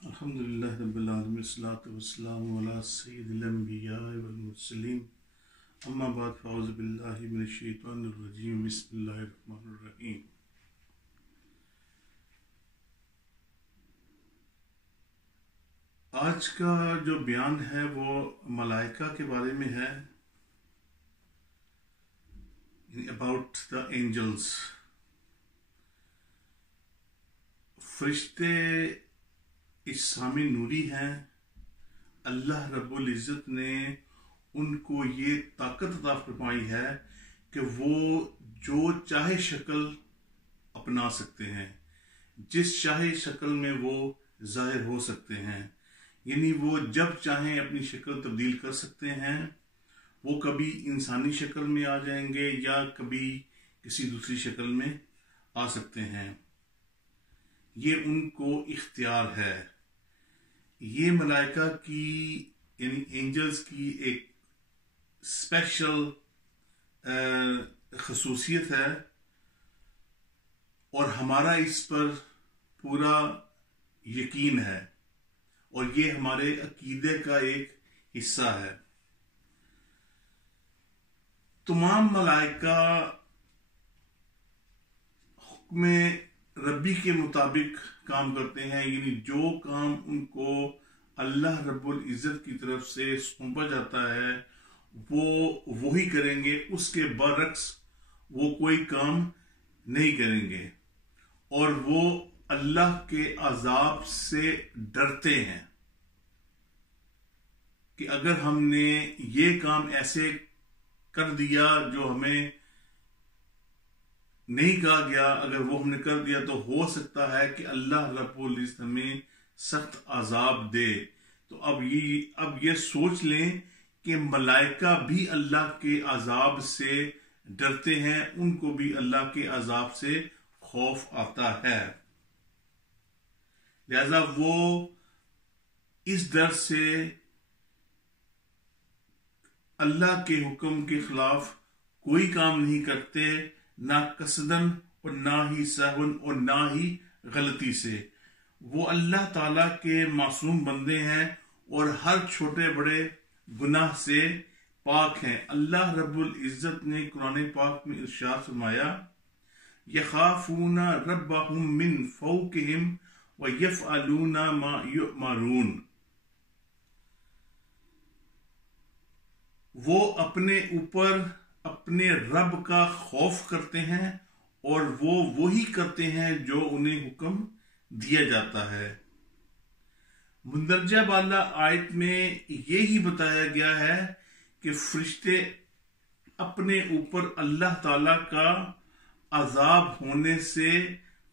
الحمدللہ رب العالمین والصلاة والسلام علی سید الانبیاء والمرسلین اما بعد فاعوذ باللہ من الشیطان الرجیم بسم اللہ الرحمن الرحیم۔ آج کا جو بیان ہے وہ ملائکہ کے بارے میں ہے، about the angels۔ فرشتے اجسامی نوری ہیں۔ اللہ رب العزت نے ان کو یہ طاقت عطا فرمائی ہے کہ وہ جو چاہے شکل اپنا سکتے ہیں، جس چاہے شکل میں وہ ظاہر ہو سکتے ہیں، یعنی وہ جب چاہیں اپنی شکل تبدیل کر سکتے ہیں۔ وہ کبھی انسانی شکل میں آ جائیں گے یا کبھی کسی دوسری شکل میں آ سکتے ہیں، یہ ان کو اختیار ہے۔ یہ ملائکہ کی یعنی اینجلز کی ایک اسپیشل خصوصیت ہے اور ہمارا اس پر پورا یقین ہے اور یہ ہمارے عقیدے کا ایک حصہ ہے۔ تمام ملائکہ حکم ربی کے مطابق کام کرتے ہیں، یعنی جو کام ان کو اللہ رب العزت کی طرف سے سونپا جاتا ہے وہ وہی کریں گے، اس کے برعکس وہ کوئی کام نہیں کریں گے، اور وہ اللہ کے عذاب سے ڈرتے ہیں کہ اگر ہم نے یہ کام ایسے کر دیا جو ہمیں نہیں کہا گیا، اگر وہ ہم نے کر دیا تو ہو سکتا ہے کہ اللہ رب العزت ہمیں سخت عذاب دے۔ تو اب یہ سوچ لیں کہ ملائکہ بھی اللہ کے عذاب سے ڈرتے ہیں، ان کو بھی اللہ کے عذاب سے خوف آتا ہے، لہذا وہ اس ڈر سے اللہ کے حکم کے خلاف کوئی کام نہیں کرتے، نہ قصدن اور نہ ہی سہون اور نہ ہی غلطی سے۔ وہ اللہ تعالیٰ کے معصوم بندے ہیں اور ہر چھوٹے بڑے گناہ سے پاک ہیں۔ اللہ رب العزت نے قرآن پاک میں ارشاد فرمایا، یخافون ربهم من فوقهم ویفعلون ما یؤمرون۔ وہ اپنے اوپر اپنے رب کا خوف کرتے ہیں اور وہ وہی کرتے ہیں جو انہیں حکم دیا جاتا ہے۔ مندرجہ بالا آیت میں یہی بتایا گیا ہے کہ فرشتے اپنے اوپر اللہ تعالی کا عذاب ہونے سے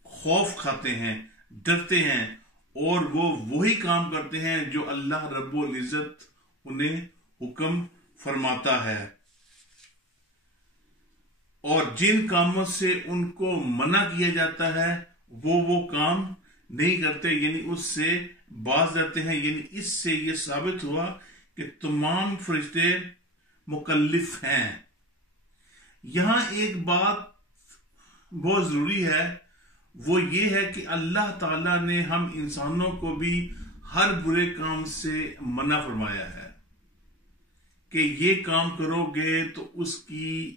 خوف کھاتے ہیں، ڈرتے ہیں، اور وہ وہی کام کرتے ہیں جو اللہ رب العزت انہیں حکم فرماتا ہے، اور جن کاموں سے ان کو منع کیا جاتا ہے وہ کام نہیں کرتے، یعنی اس سے باز رہتے ہیں۔ یعنی اس سے یہ ثابت ہوا کہ تمام فرشتے مکلف ہیں۔ یہاں ایک بات بہت ضروری ہے، وہ یہ ہے کہ اللہ تعالیٰ نے ہم انسانوں کو بھی ہر برے کام سے منع فرمایا ہے کہ یہ کام کرو گے تو اس کی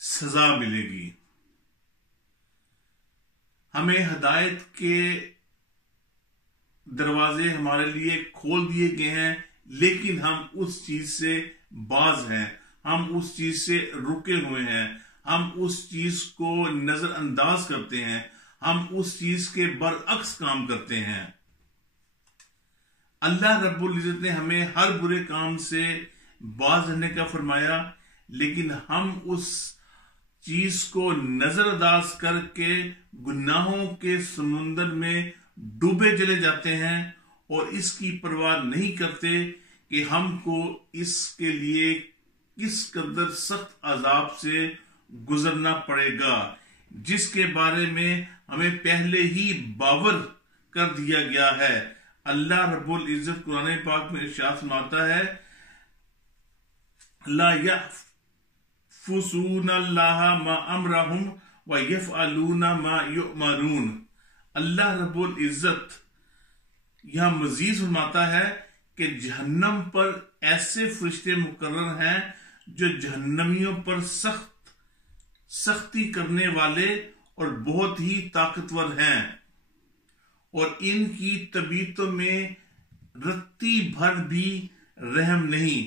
سزا ملے گی۔ ہمیں ہدایت کے دروازے ہمارے لیے کھول دیے گئے ہیں، لیکن ہم اس چیز سے باز ہیں، ہم اس چیز سے رکے ہوئے ہیں، ہم اس چیز کو نظر انداز کرتے ہیں، ہم اس چیز کے برعکس کام کرتے ہیں۔ اللہ رب العزت نے ہمیں ہر برے کام سے باز رہنے کا فرمایا، لیکن ہم اس چیز کو نظر انداز کر کے گناہوں کے سمندر میں ڈوبے چلے جاتے ہیں اور اس کی پرواہ نہیں کرتے کہ ہم کو اس کے لیے کس قدر سخت عذاب سے گزرنا پڑے گا، جس کے بارے میں ہمیں پہلے ہی باور کر دیا گیا ہے۔ اللہ رب العزت قرآن پاک میں ارشاد فرماتا ہے، لا يعصون اللہ ما امرہم ویفعلون ما یؤمرون۔ اللہ رب العزت یہاں مزید فرماتا ہے کہ جہنم پر ایسے فرشتے مقرر ہیں جو جہنمیوں پر سختی کرنے والے اور بہت ہی طاقتور ہیں، اور ان کی طبیعتوں میں رتی بھر بھی رحم نہیں۔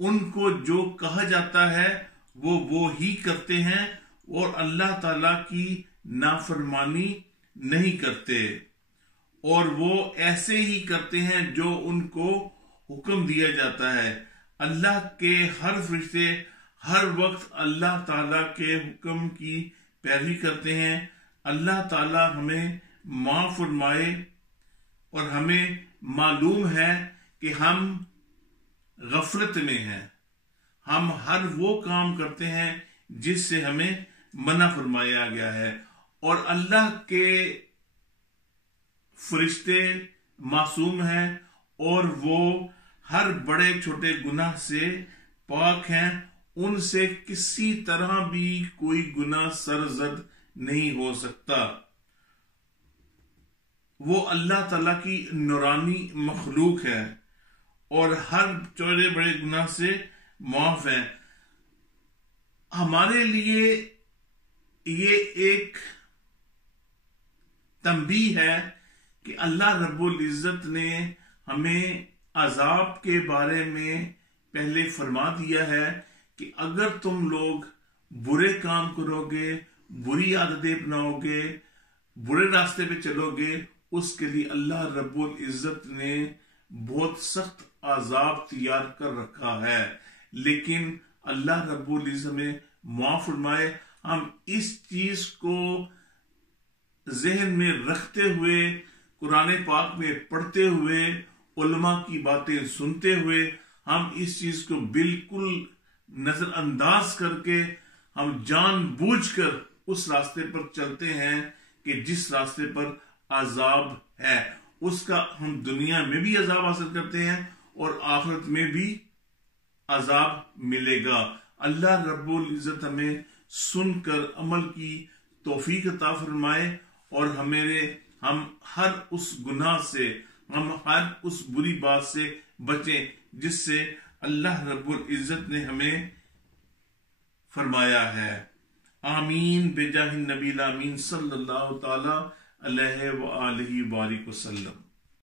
ان کو جو کہا جاتا ہے وہ ہی کرتے ہیں اور اللہ تعالی کی نافرمانی نہیں کرتے، اور وہ ایسے ہی کرتے ہیں جو ان کو حکم دیا جاتا ہے۔ اللہ کے ہر فرشتے ہر وقت اللہ تعالی کے حکم کی پیروی کرتے ہیں۔ اللہ تعالی ہمیں معاف فرمائے، اور ہمیں معلوم ہے کہ ہم غفلت میں ہیں، ہم ہر وہ کام کرتے ہیں جس سے ہمیں منع فرمایا گیا ہے، اور اللہ کے فرشتے معصوم ہیں اور وہ ہر بڑے چھوٹے گناہ سے پاک ہیں، ان سے کسی طرح بھی کوئی گناہ سرزد نہیں ہو سکتا۔ وہ اللہ تعالیٰ کی نورانی مخلوق ہے اور ہر چھوٹے بڑے گناہ سے معاف ہے۔ ہمارے لیے یہ ایک تنبیہ ہے کہ اللہ رب العزت نے ہمیں عذاب کے بارے میں پہلے فرما دیا ہے کہ اگر تم لوگ برے کام کرو گے، بری عادتیں اپناؤ گے، برے راستے پہ چلو گے، اس کے لیے اللہ رب العزت نے بہت سخت عذاب تیار کر رکھا ہے۔ لیکن اللہ رب العزت میں معاف فرمائے، ہم اس چیز کو ذہن میں رکھتے ہوئے، قرآن پاک میں پڑھتے ہوئے، علماء کی باتیں سنتے ہوئے، ہم اس چیز کو بالکل نظر انداز کر کے ہم جان بوجھ کر اس راستے پر چلتے ہیں کہ جس راستے پر عذاب ہے، اس کا ہم دنیا میں بھی عذاب حاصل کرتے ہیں اور آخرت میں بھی عذاب ملے گا۔ اللہ رب العزت ہمیں سن کر عمل کی توفیق عطا فرمائے، اور ہم ہر اس گناہ سے، ہم ہر اس بری بات سے بچیں جس سے اللہ رب العزت نے ہمیں فرمایا ہے۔ آمین بجاہ النبی الامین صلی اللہ تعالی علیہ وآلہ وبارک وسلم۔